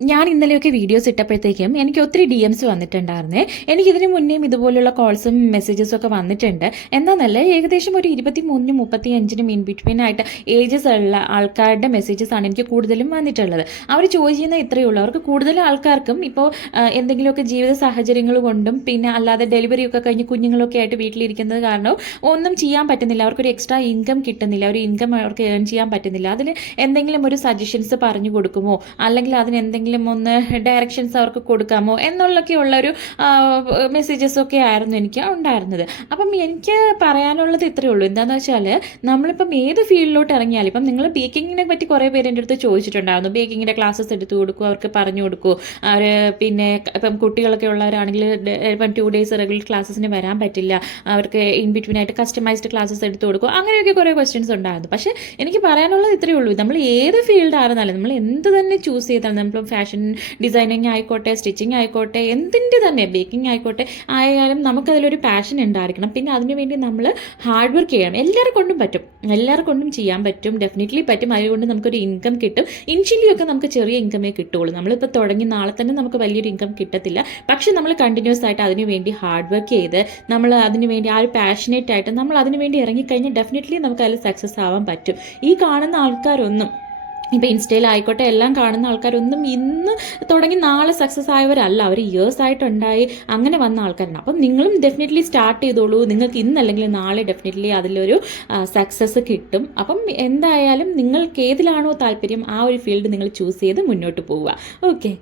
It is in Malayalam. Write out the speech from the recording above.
ഞാൻ ഇന്നലെയൊക്കെ വീഡിയോസ് ഇട്ടപ്പോഴത്തേക്കും എനിക്ക് ഒത്തിരി DMs വന്നിട്ടുണ്ടായിരുന്നേ. എനിക്കിതിന് മുന്നേയും ഇതുപോലുള്ള കോൾസും മെസ്സേജസും ഒക്കെ വന്നിട്ടുണ്ട്. എന്താണെന്നല്ല, ഏകദേശം ഒരു 23-നും 35-നും ഇൻ ബിറ്റ്വീൻ ആയിട്ട് ഏജസ് ഉള്ള ആൾക്കാരുടെ മെസ്സേജസ് ആണ് എനിക്ക് കൂടുതലും വന്നിട്ടുള്ളത്. അവർ ചോദിക്കുന്ന ഇത്രയേ ഉള്ളൂ. അവർക്ക് കൂടുതൽ ആൾക്കാർക്കും ഇപ്പോൾ എന്തെങ്കിലുമൊക്കെ ജീവിത സാഹചര്യങ്ങൾ കൊണ്ടും പിന്നെ അല്ലാതെ ഡെലിവറി ഒക്കെ കഴിഞ്ഞ് കുഞ്ഞുങ്ങളൊക്കെ ആയിട്ട് വീട്ടിലിരിക്കുന്നത് കാരണവും ഒന്നും ചെയ്യാൻ പറ്റുന്നില്ല. അവർക്കൊരു എക്സ്ട്രാ ഇൻകം കിട്ടുന്നില്ല, ഒരു ഇൻകം അവർക്ക് ഏൺ ചെയ്യാൻ പറ്റുന്നില്ല. അതിൽ എന്തെങ്കിലും ഒരു സജഷൻസ് പറഞ്ഞു കൊടുക്കുമോ, അല്ലെങ്കിൽ അതിന് എന്തെങ്കിലും ഒന്ന് ഡയറക്ഷൻസ് അവർക്ക് കൊടുക്കാമോ എന്നുള്ളൊക്കെയുള്ളൊരു മെസ്സേജസൊക്കെ ആയിരുന്നു എനിക്ക് ഉണ്ടായിരുന്നത്. അപ്പം എനിക്ക് പറയാനുള്ളത് ഇത്രയേ ഉള്ളൂ. എന്താണെന്ന് വെച്ചാൽ നമ്മളിപ്പം ഏത് ഫീൽഡിലോട്ട് ഇറങ്ങിയാലും, ഇപ്പം നിങ്ങൾ ബേക്കിങ്ങിനെ പറ്റി കുറേ പേര് എൻ്റെ അടുത്ത് ചോദിച്ചിട്ടുണ്ടായിരുന്നു. ബേക്കിങ്ങിൻ്റെ ക്ലാസ്സസ് എടുത്തു കൊടുക്കുമോ, അവർക്ക് പറഞ്ഞു കൊടുക്കുമോ, അവർ പിന്നെ ഇപ്പം കുട്ടികളൊക്കെ ഉള്ളവരാണെങ്കിൽ ഇപ്പം 2 days റെഗുലർ ക്ലാസ്സിന് വരാൻ പറ്റില്ല, അവർക്ക് ഇൻ ബിറ്റ്വീൻ ആയിട്ട് കസ്റ്റമൈസ്ഡ് ക്ലാസ്സസ് എടുത്തു കൊടുക്കും, അങ്ങനെയൊക്കെ കുറേ ക്വസ്റ്റ്യൻസ് ഉണ്ടായിരുന്നു. പക്ഷേ എനിക്ക് പറയാനുള്ളത് ഇത്രയേ ഉള്ളൂ. നമ്മൾ ഏത് ഫീൽഡ് ആയിരുന്നാലും, നമ്മൾ എന്ത് തന്നെ ചൂസ് ചെയ്താലും, നമ്മൾ ഫാഷൻ ഡിസൈനിങ് ആയിക്കോട്ടെ, സ്റ്റിച്ചിങ് ആയിക്കോട്ടെ, എന്തിൻ്റെ തന്നെ ബേക്കിംഗ് ആയിക്കോട്ടെ ആയാലും നമുക്കതിലൊരു പാഷൻ ഉണ്ടായിരിക്കണം. പിന്നെ അതിനുവേണ്ടി നമ്മൾ ഹാർഡ് വർക്ക് ചെയ്യണം. എല്ലാവരെ കൊണ്ടും പറ്റും, എല്ലാവരെ കൊണ്ടും ചെയ്യാൻ പറ്റും, ഡെഫിനറ്റ്ലി പറ്റും. അതുകൊണ്ട് നമുക്കൊരു ഇൻകം കിട്ടും. ഇനിഷ്യലി ഒക്കെ നമുക്ക് ചെറിയ ഇൻകമേ കിട്ടുള്ളൂ. നമ്മളിപ്പോൾ തുടങ്ങി നാളെ തന്നെ നമുക്ക് വലിയൊരു ഇൻകം കിട്ടത്തില്ല. പക്ഷെ നമ്മൾ കണ്ടിന്യൂസ് ആയിട്ട് അതിനുവേണ്ടി ഹാർഡ് വർക്ക് ചെയ്ത് നമ്മൾ അതിനുവേണ്ടി ആ ഒരു പാഷനേറ്റ് ആയിട്ട് നമ്മൾ അതിനുവേണ്ടി ഇറങ്ങിക്കഴിഞ്ഞാൽ ഡെഫിനറ്റ്ലി നമുക്ക് അതിൽ സക്സസ് ആവാൻ പറ്റും. ഈ കാണുന്ന ആൾക്കാരൊന്നും ഇപ്പോൾ ഇൻസ്റ്റയിലായിക്കോട്ടെ എല്ലാം കാണുന്ന ആൾക്കാരൊന്നും ഇന്ന് തുടങ്ങി നാളെ സക്സസ് ആയവരല്ല, അവർ ഇയേഴ്സ് ആയിട്ടുണ്ടായി അങ്ങനെ വന്ന ആൾക്കാരാണ്. അപ്പം നിങ്ങളും ഡെഫിനറ്റ്ലി സ്റ്റാർട്ട് ചെയ്തോളൂ. നിങ്ങൾക്ക് ഇന്നല്ലെങ്കിൽ നാളെ ഡെഫിനറ്റ്ലി അതിലൊരു സക്സസ് കിട്ടും. അപ്പം എന്തായാലും നിങ്ങൾക്ക് ഏതിലാണോ താല്പര്യം ആ ഒരു ഫീൽഡ് നിങ്ങൾ ചൂസ് ചെയ്ത് മുന്നോട്ട് പോവുക. ഓക്കെ.